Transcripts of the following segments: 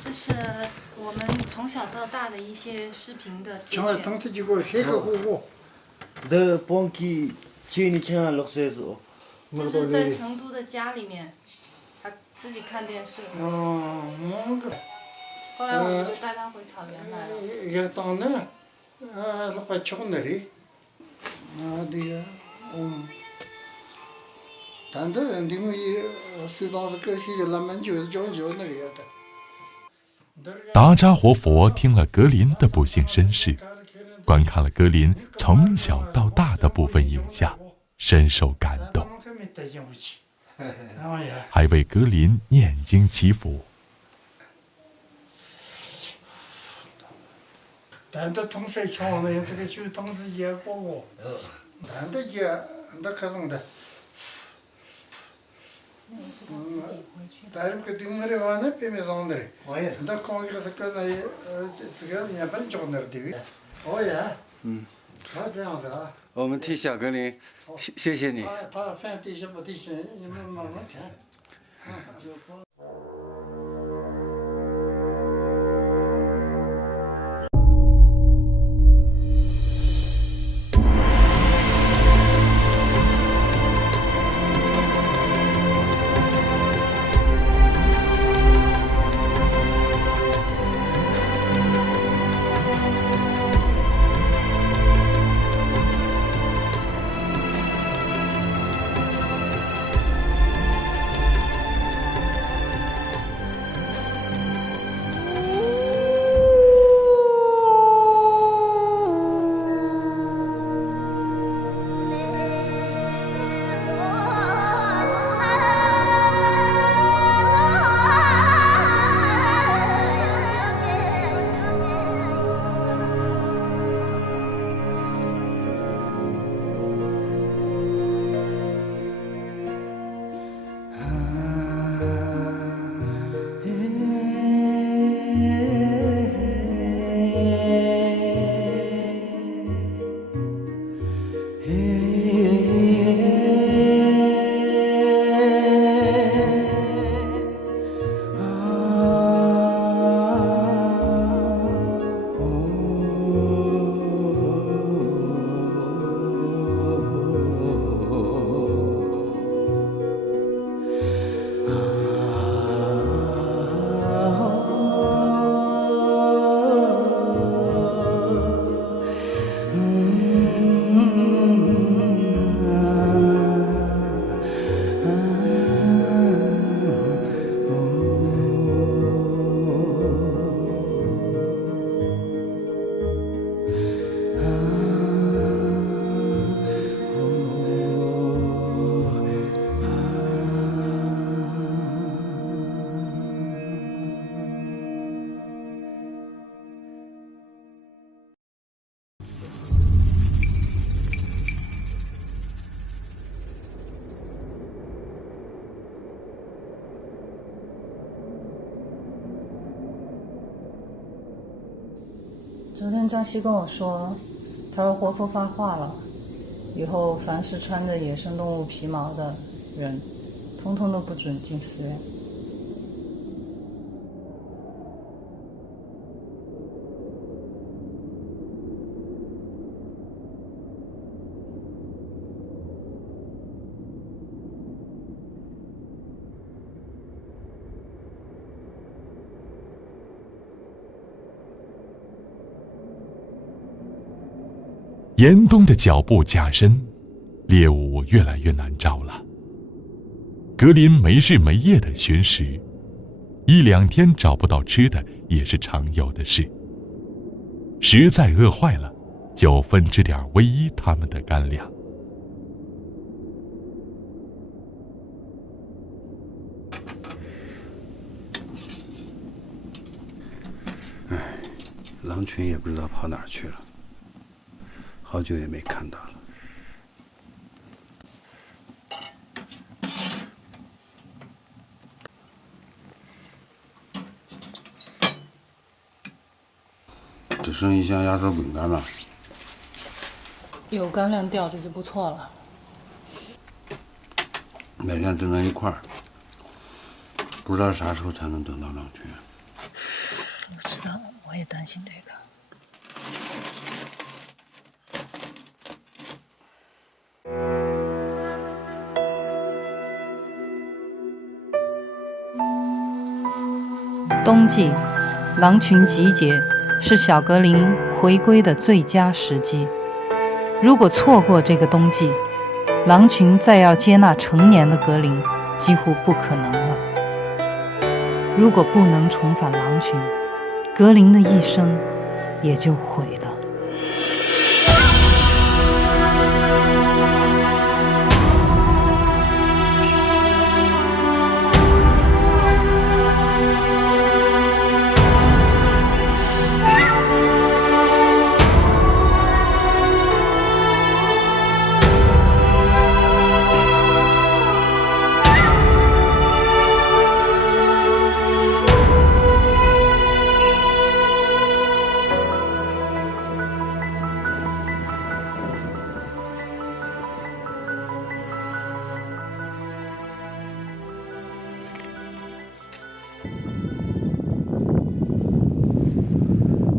这是我们从小到大的一些视频的节选。这是在成都的家里面，他自己看电视。后来我们就带他回草原来了。达扎活佛听了格林的不幸身世，观看了格林从小到大的部分影像，深受感动，还为格林念经祈福。我们替小格林，谢谢你。昨天张希跟我说，他说活佛发话了，以后凡是穿着野生动物皮毛的人，通通都不准进寺院。严冬的脚步加深，猎物越来越难找了。格林没日没夜地寻食，1-2天找不到吃的也是常有的事。实在饿坏了，就分吃点唯一他们的干粮。狼群也不知道跑哪儿去了，好久也没看到了。只剩一箱压缩饼干了，有干粮吊着就不错了。每天只能一块儿，不知道啥时候才能等到狼群。我知道，我也担心这个。冬季，狼群集结是小格林回归的最佳时机。如果错过这个冬季，狼群再要接纳成年的格林几乎不可能了。如果不能重返狼群，格林的一生也就毁了。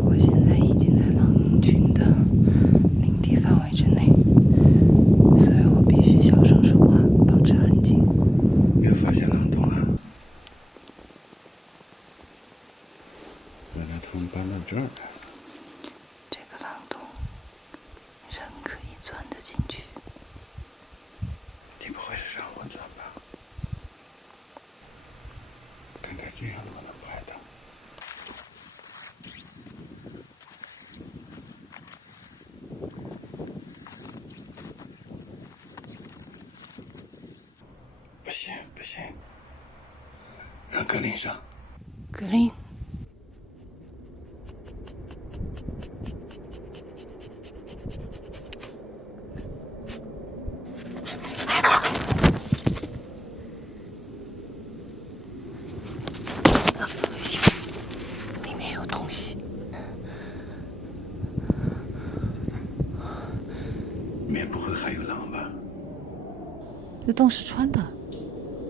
我现在已经在狼群的领地范围之内，所以我必须小声说话，保持安静。又发现狼洞了，原来他们搬到这儿来了。这个狼洞，人可以钻得进去。你不会是让我钻吧？看看这样能不能拍到。不行不行，让格林上。格林，里面有东西。里面不会还有狼吧？这洞是穿的，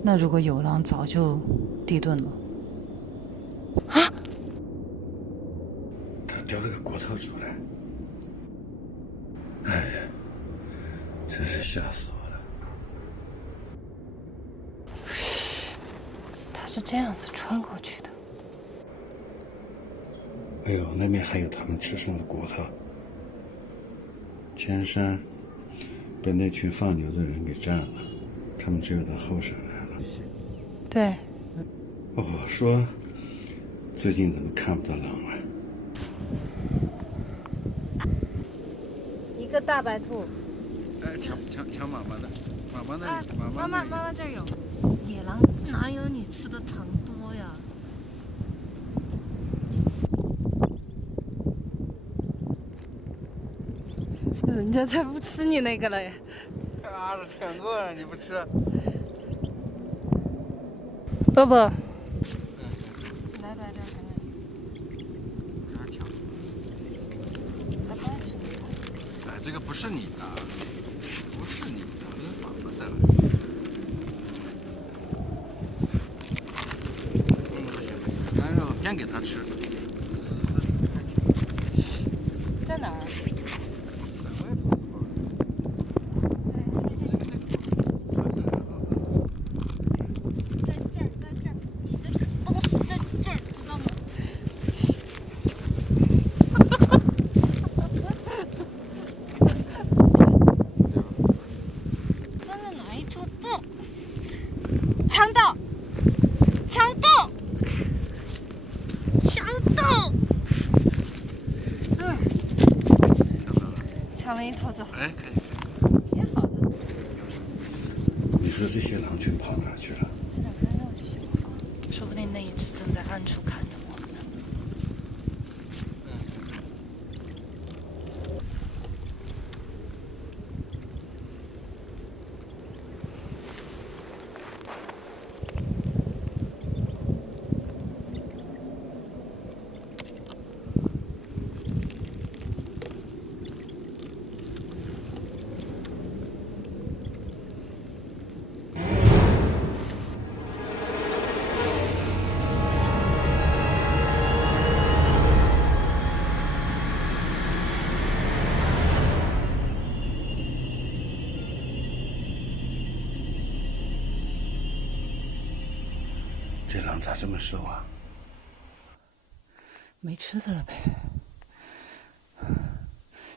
那如果有狼，早就地遁了。他叼了个骨头出来。哎呀，真是吓死我了！他是这样子穿过去的。哎呦，那边还有他们吃剩的骨头。前山被那群放牛的人给占了，他们只有到后山来了。对，哦，说最近怎么看不到狼了？一个大白兔。抢妈妈的，妈妈啊，的，妈妈这儿有。野狼哪有你吃的糖多呀？人家才不吃你那个嘞。啊，这舔过了，你不吃？伯伯。来这儿看看。给他抢。他不爱吃那个。哎，这个不是你的，不是你的，这是妈妈的。不行，干肉先给他吃。在哪儿？抢了一头走。哎，可以。也好的。你说这些狼群跑哪儿去了？吃点干肉就行了，说不定那一只正在暗处看着我们呢。这狼咋这么瘦啊？没吃的了呗。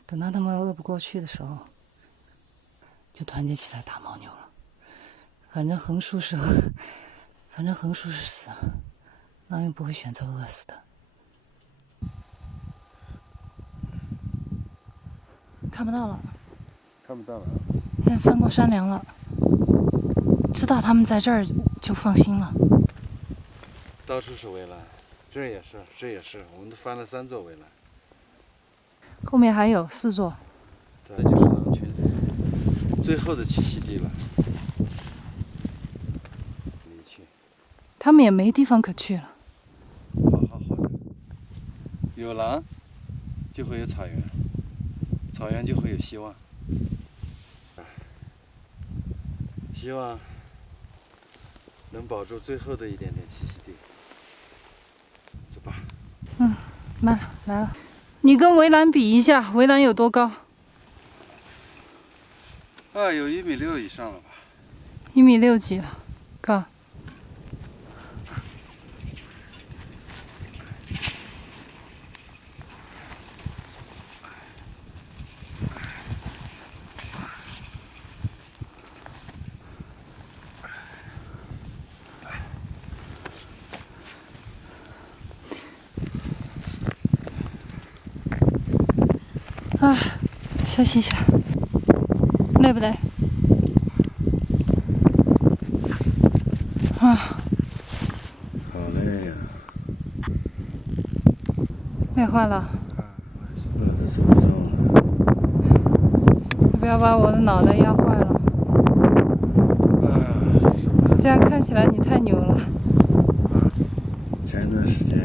等到他们饿不过去的时候，就团结起来打牦牛了。反正横竖是死，狼也不会选择饿死的。看不到了，看不到了。现在翻过山梁了，知道他们在这儿就放心了。到处是围栏，这儿也是，这也是，我们都翻了3座围栏。后面还有4座。对，就是狼群最后的栖息地了。离去，他们也没地方可去了。好的。有狼，就会有草原，草原就会有希望。希望能保住最后的一点点栖息地。走吧。慢了，来了。你跟围栏比一下，围栏有多高有1.6米以上了吧？1.6米几了，高。休息一下，累不累？好累呀！累坏了。饿得走不动了。你不要把我的脑袋压坏了。这样看起来你太牛了。前段时间，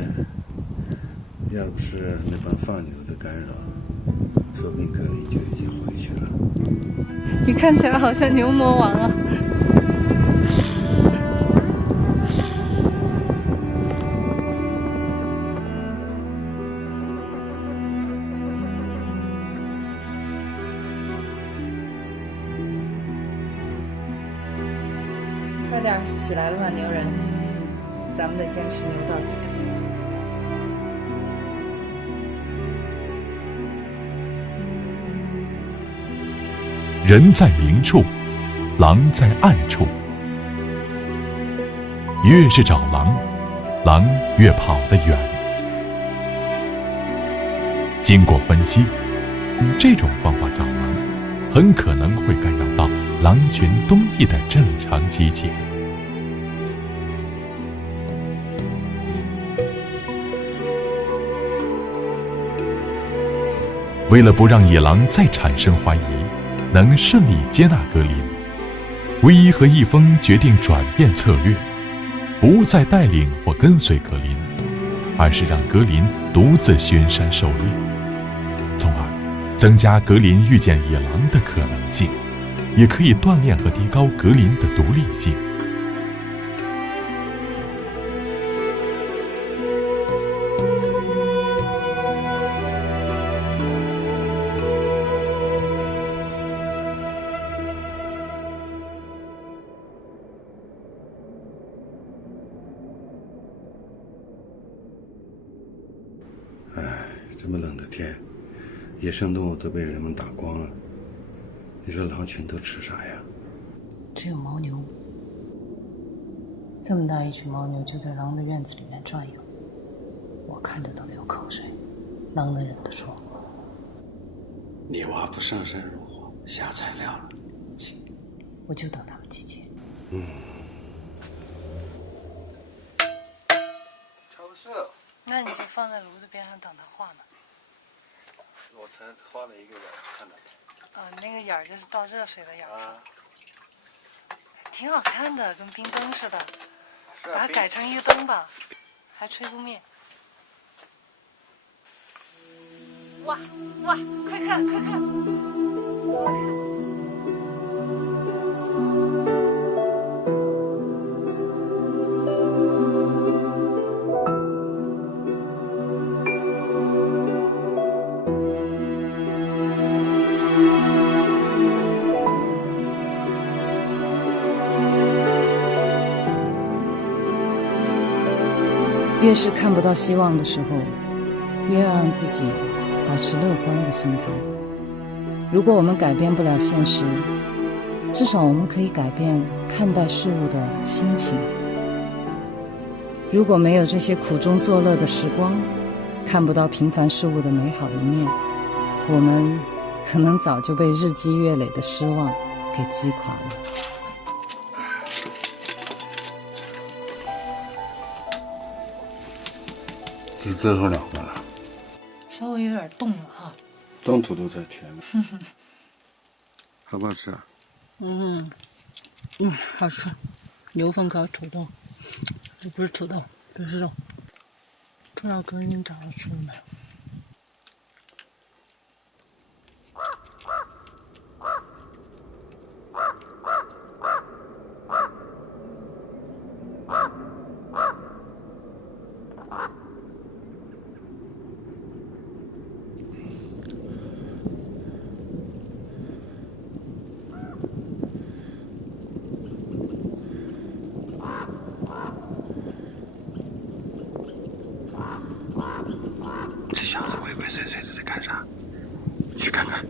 要不是那帮放牛的干扰，说不定格林就已经回去了。你看起来好像牛魔王啊！快点儿起来了吧，牛人！咱们得坚持牛到底。人在明处，狼在暗处。越是找狼，狼越跑得远。经过分析，这种方法找狼，很可能会干扰到狼群冬季的正常集结。为了不让野狼再产生怀疑，能顺利接纳格林，唯一和易峰决定转变策略，不再带领或跟随格林，而是让格林独自巡山狩猎，从而增加格林遇见野狼的可能性，也可以锻炼和提高格林的独立性。这么冷的天，野生动物都被人们打光了，你说狼群都吃啥呀？只有牦牛。这么大一群牦牛就在狼的院子里面转悠，我看着都流口水，狼能忍得住？你娃不上山入伙，下材料了。我就等他们集结。超市，那你就放在炉子边上等它化嘛。我才画了一个眼，看到没？那个眼儿就是倒热水的眼儿。挺好看的，跟冰灯似的。把它改成一个灯吧，还吹不灭。哇，快看，快看，快看！越是看不到希望的时候，越要让自己保持乐观的心态。如果我们改变不了现实，至少我们可以改变看待事物的心情。如果没有这些苦中作乐的时光，看不到平凡事物的美好一面，我们可能早就被日积月累的失望给击垮了。这最后2个了，稍微有点冻了哈。冻土都在前面。好不好吃啊？好吃。牛粪壳土豆，这不是土豆，这是肉。不知道哥你找着吃了没有？这小子鬼鬼祟祟的在干啥？去看看。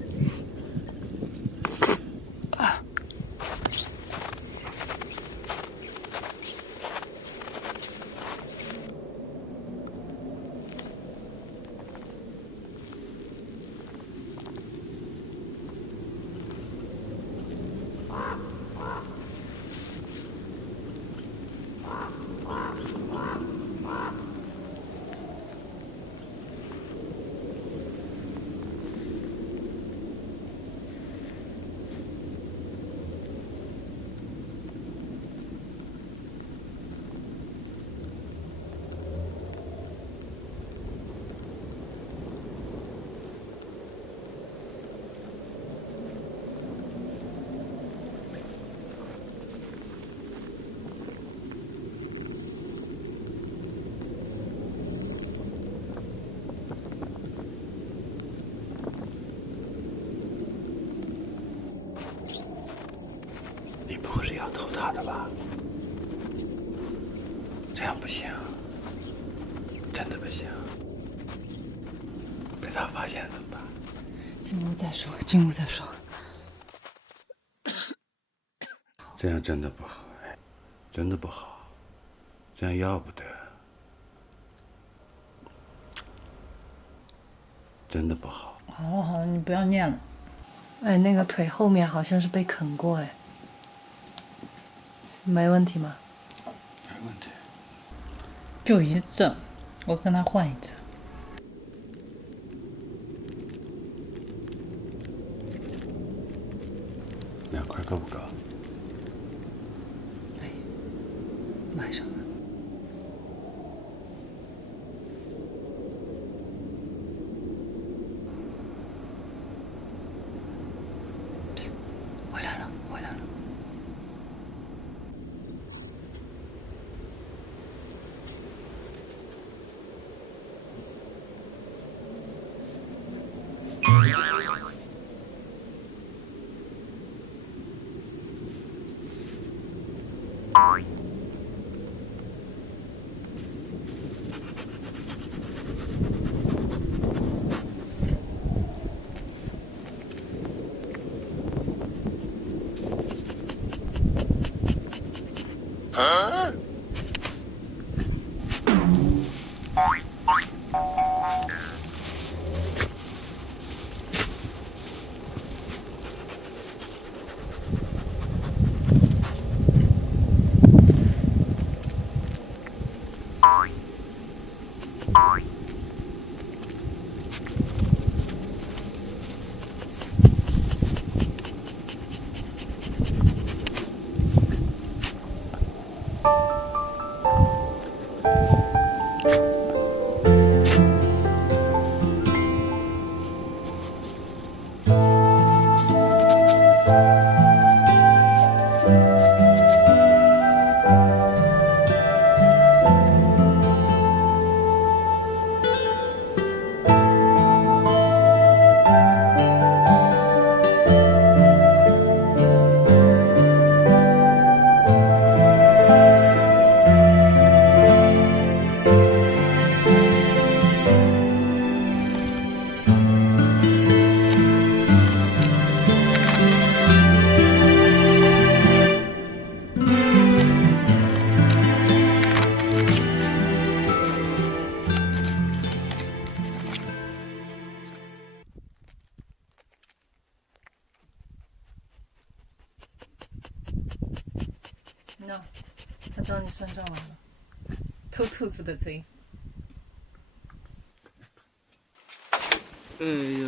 你不会是要偷他的吧？这样不行，真的不行。被他发现了怎么办？进屋再说，进屋再说。这样真的不好，哎，真的不好，这样要不得，真的不好。好了好了，你不要念了。哎，那个腿后面好像是被啃过，哎，没问题吗？没问题。就一次，我跟他换一次。2块够不够？马上了。回来了，回来了。账，他找你算账来了，偷兔子的贼。哎呦，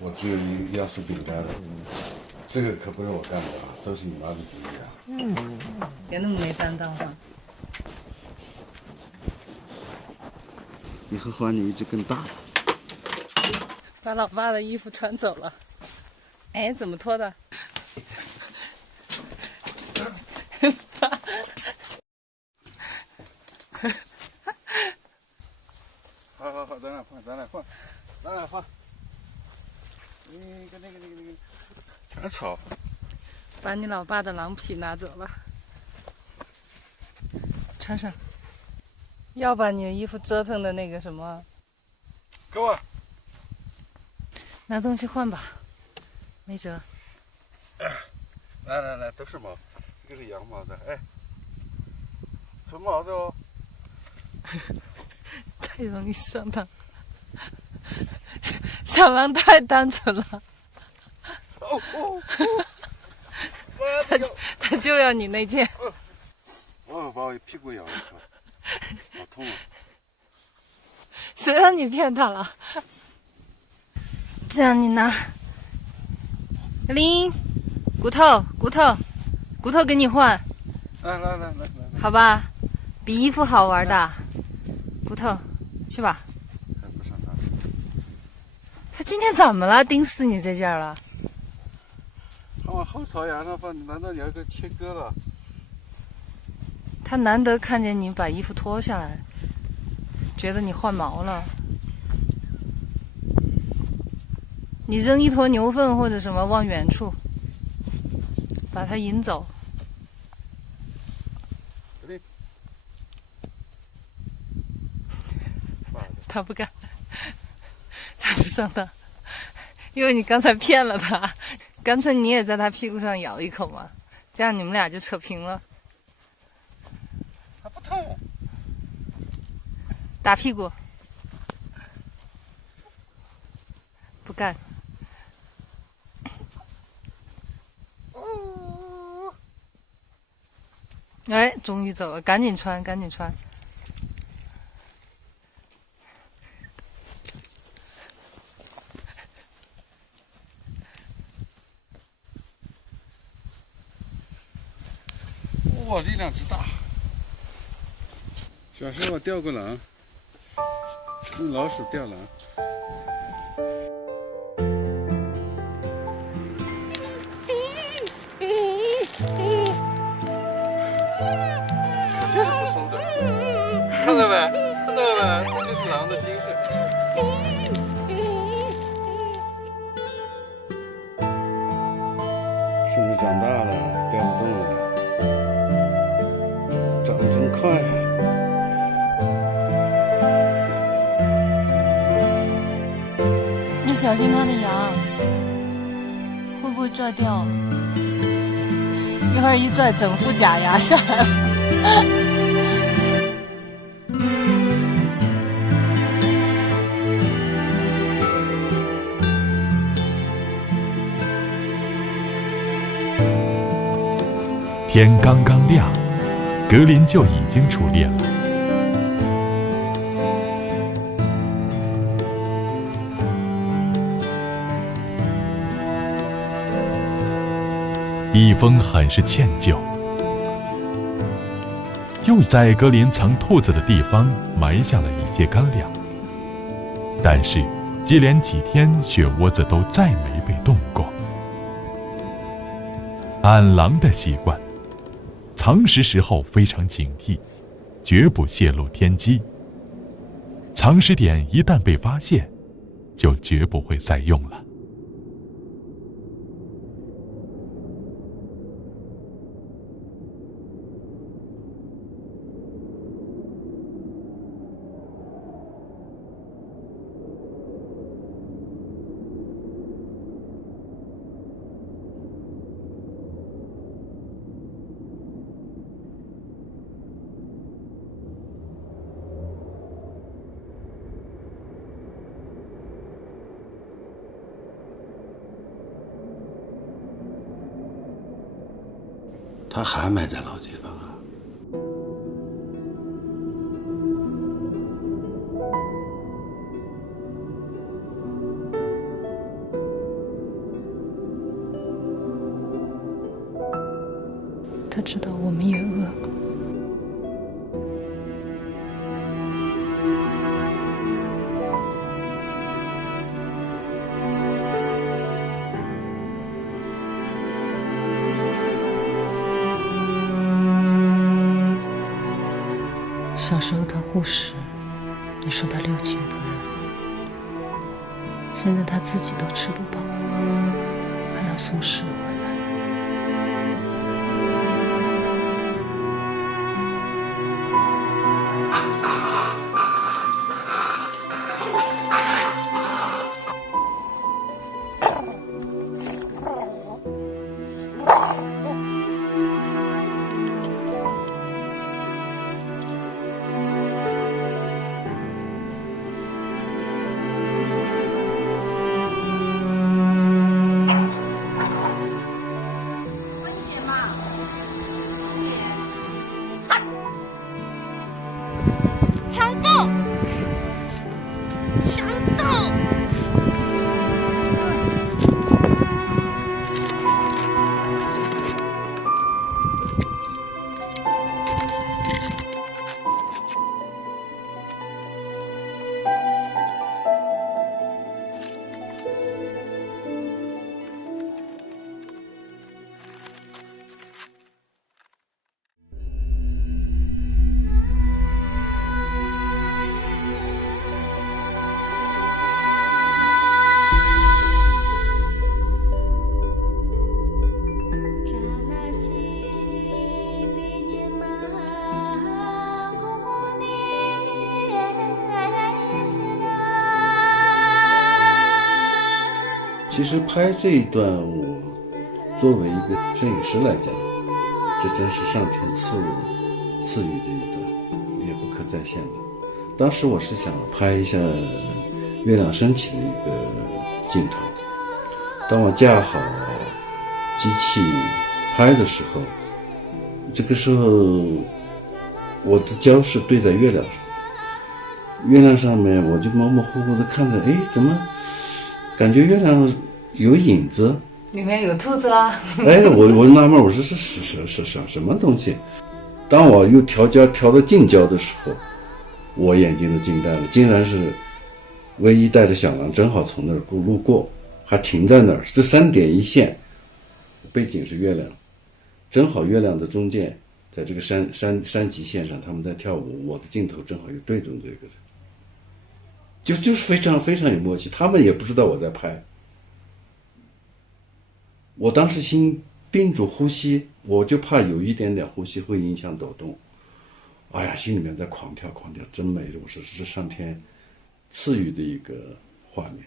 我只有一个要素饼干了，这个可不是我干的啊，都是你妈的主意啊。别那么没担当哈。以后还你一只更大的。把老爸的衣服穿走了。哎，怎么脱的？好，咱俩换。那个，全吵。把你老爸的狼皮拿走了，穿上。要把你的衣服折腾的那个什么，给我。拿东西换吧，没辙。来，都是毛，这个是羊毛的，哎，纯毛的哦。太容易上当，小狼太单纯了。他就要你那件。把我屁股咬一口，好痛啊！谁让你骗他了？这样你拿。林，骨头，给你换。来，好吧，比衣服好玩的。骨头，去吧。还不上当。他今天怎么了？盯死你这件了？他往后槽牙上放，难道你要给切割了？他难得看见你把衣服脱下来，觉得你换毛了。你扔一坨牛粪或者什么往远处，把他引走。他不干，他不上当，因为你刚才骗了他，干脆你也在他屁股上咬一口嘛，这样你们俩就扯平了。还不痛？打屁股，不干。哎，终于走了，赶紧穿。哇，力量之大！小时候我钓过狼，用老鼠钓狼。就是不松手，看到没？这就是狼的精神。孙子长大了，钓不动了。长得真快啊！你小心它的牙，会不会拽掉？一会儿一拽，整副假牙下来了。天刚刚亮，格林就已经出猎了。一峰很是歉疚，又在格林藏兔子的地方埋下了一些干粮，但是接连几天雪窝子都再没被动过。按狼的习惯，藏食时候非常警惕，绝不泄露天机。藏尸点一旦被发现，就绝不会再用了。他还埋在老地方啊。他知道我们也饿。小时候他护食，你说他六亲不认，现在他自己都吃不饱，还要送食回来。强斗，强斗！其实拍这一段，我作为一个摄影师来讲，这真是上天赐予的一段，也不可再现的。当时我是想拍一下月亮升起的一个镜头，当我架好机器拍的时候，这个时候我的焦是对在月亮上，月亮上面我就模模糊糊的看着，哎，怎么感觉月亮有影子？里面有兔子啦！哎，我纳闷，我说是什么东西？当我又调焦调到近焦的时候，我眼睛都惊呆了，竟然是唯一带着小狼正好从那儿路过，还停在那儿。这3点一线，背景是月亮，正好月亮的中间，在这个山脊线上，他们在跳舞，我的镜头正好又对准这个，就是非常非常有默契。他们也不知道我在拍。我当时心屏住呼吸，我就怕有一点点呼吸会影响抖动。哎呀，心里面在狂跳，真美！我说这是上天赐予的一个画面，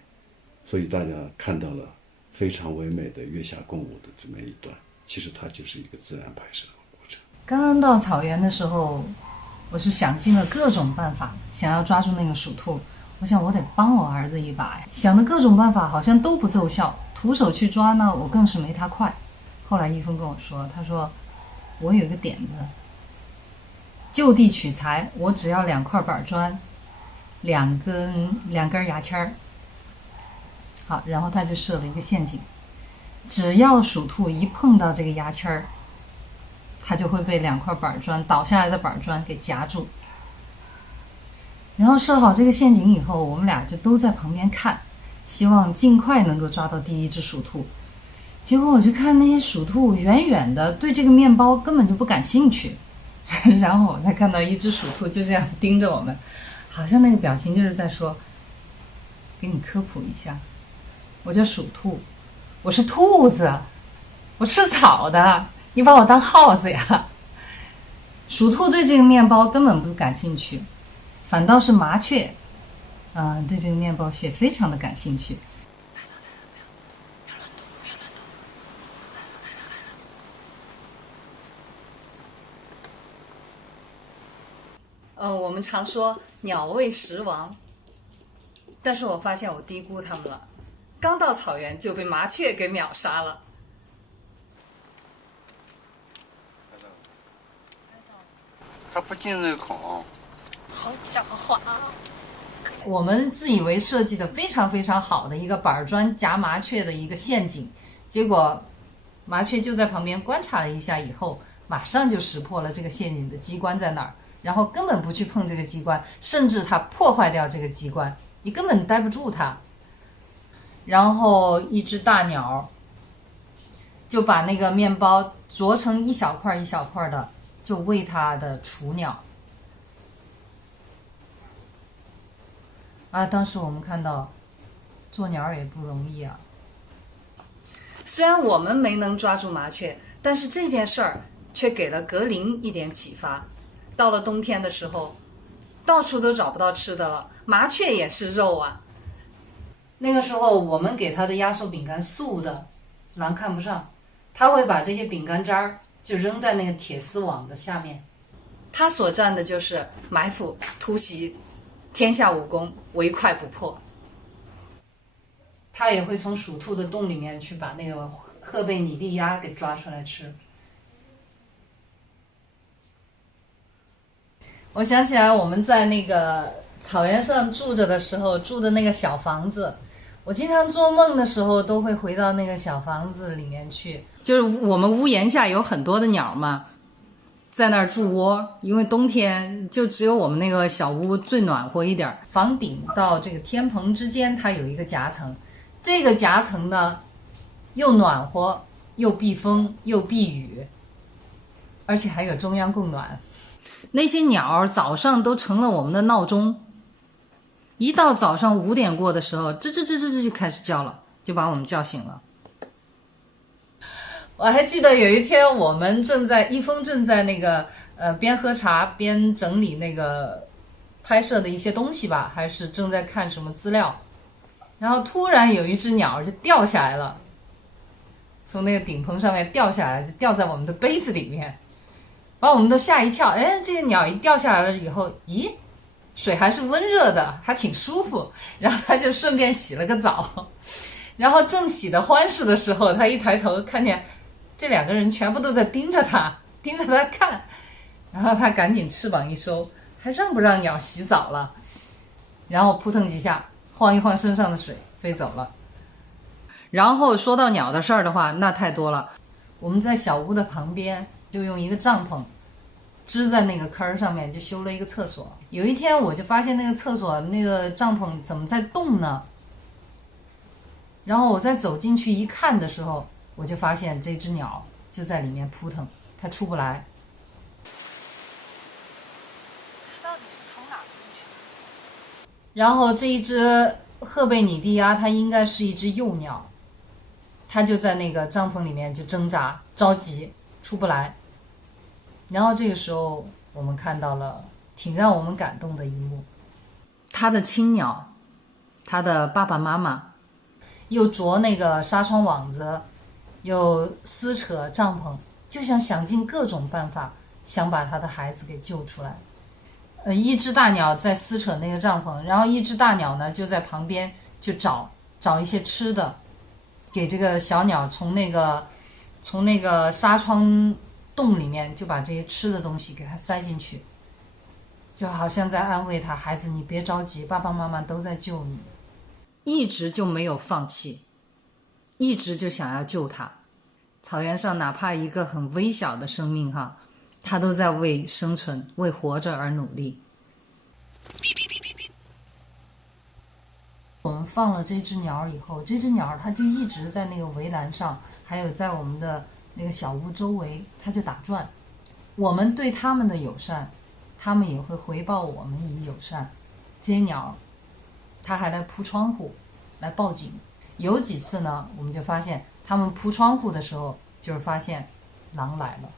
所以大家看到了非常唯美的月下共舞的这么一段，其实它就是一个自然拍摄的过程。刚刚到草原的时候，我是想尽了各种办法，想要抓住那个鼠兔。我想我得帮我儿子一把呀，想的各种办法好像都不奏效，徒手去抓呢，我更是没他快。后来一峰跟我说，他说我有一个点子，就地取材，我只要2块板砖，2根牙签儿。好，然后他就设了一个陷阱，只要鼠兔一碰到这个牙签儿，它就会被2块板砖倒下来的板砖给夹住。然后设好这个陷阱以后，我们俩就都在旁边看，希望尽快能够抓到第一只鼠兔。结果我就看那些鼠兔远远的对这个面包根本就不感兴趣，然后我再看到一只鼠兔就这样盯着我们，好像那个表情就是在说，给你科普一下，我叫鼠兔，我是兔子，我吃草的，你把我当耗子呀。鼠兔对这个面包根本不感兴趣，反倒是麻雀对这个面包屑非常的感兴趣。我们常说鸟为食亡，但是我发现我低估它们了，刚到草原就被麻雀给秒杀了。它不进这个孔。好狡猾啊！我们自以为设计的非常非常好的一个板砖夹麻雀的一个陷阱，结果麻雀就在旁边观察了一下以后，马上就识破了这个陷阱的机关在哪儿，然后根本不去碰这个机关，甚至它破坏掉这个机关，你根本待不住它。然后一只大鸟就把那个面包啄成一小块一小块的，就喂它的雏鸟。啊，当时我们看到做鸟也不容易啊。虽然我们没能抓住麻雀，但是这件事儿却给了格林一点启发。到了冬天的时候，到处都找不到吃的了，麻雀也是肉啊。那个时候我们给他的压缩饼干素的，狼看不上，他会把这些饼干渣儿就扔在那个铁丝网的下面。他所占的就是埋伏、突袭，天下武功唯快不破。他也会从属兔的洞里面去把那个赫贝拟蒂鸭给抓出来吃。我想起来我们在那个草原上住着的时候住的那个小房子，我经常做梦的时候都会回到那个小房子里面去。就是我们屋檐下有很多的鸟嘛，在那儿筑窝，因为冬天就只有我们那个小屋最暖和一点，房顶到这个天棚之间它有一个夹层，这个夹层呢又暖和又避风又避雨，而且还有中央供暖。那些鸟早上都成了我们的闹钟，一到早上5点过的时候，吱吱吱吱吱就开始叫了，就把我们叫醒了。我还记得有一天我们一峰正在那个边喝茶边整理那个拍摄的一些东西吧，还是正在看什么资料，然后突然有一只鸟就掉下来了，从那个顶棚上面掉下来，就掉在我们的杯子里面，把我们都吓一跳。哎，这个鸟一掉下来了以后，咦，水还是温热的，还挺舒服，然后他就顺便洗了个澡，然后正洗得欢实的时候，他一抬头看见这2个人全部都在盯着他看，然后他赶紧翅膀一收，还让不让鸟洗澡了，然后扑腾几下晃一晃身上的水飞走了。然后说到鸟的事儿的话，那太多了。我们在小屋的旁边就用一个帐篷支在那个坑上面，就修了一个厕所。有一天我就发现那个厕所那个帐篷怎么在动呢，然后我再走进去一看的时候，我就发现这只鸟就在里面扑腾，它出不来。到底是从哪进去的？然后这一只赫贝拟蒂鸭它应该是一只幼鸟，它就在那个帐篷里面就挣扎着急出不来。然后这个时候我们看到了挺让我们感动的一幕，它的亲鸟，它的爸爸妈妈又啄那个纱窗网子，又撕扯帐篷，就想尽各种办法想把他的孩子给救出来。一只大鸟在撕扯那个帐篷，然后一只大鸟呢就在旁边就找一些吃的，给这个小鸟从那个纱窗洞里面就把这些吃的东西给它塞进去，就好像在安慰他，孩子你别着急，爸爸妈妈都在救你。一直就没有放弃，一直就想要救他。草原上哪怕一个很微小的生命哈，他都在为生存为活着而努力。我们放了这只鸟以后，这只鸟它就一直在那个围栏上，还有在我们的那个小屋周围，它就打转。我们对它们的友善，它们也会回报我们以友善。这些鸟它还来扑窗户来报警，有几次呢我们就发现它们扑窗户的时候就是发现狼来了。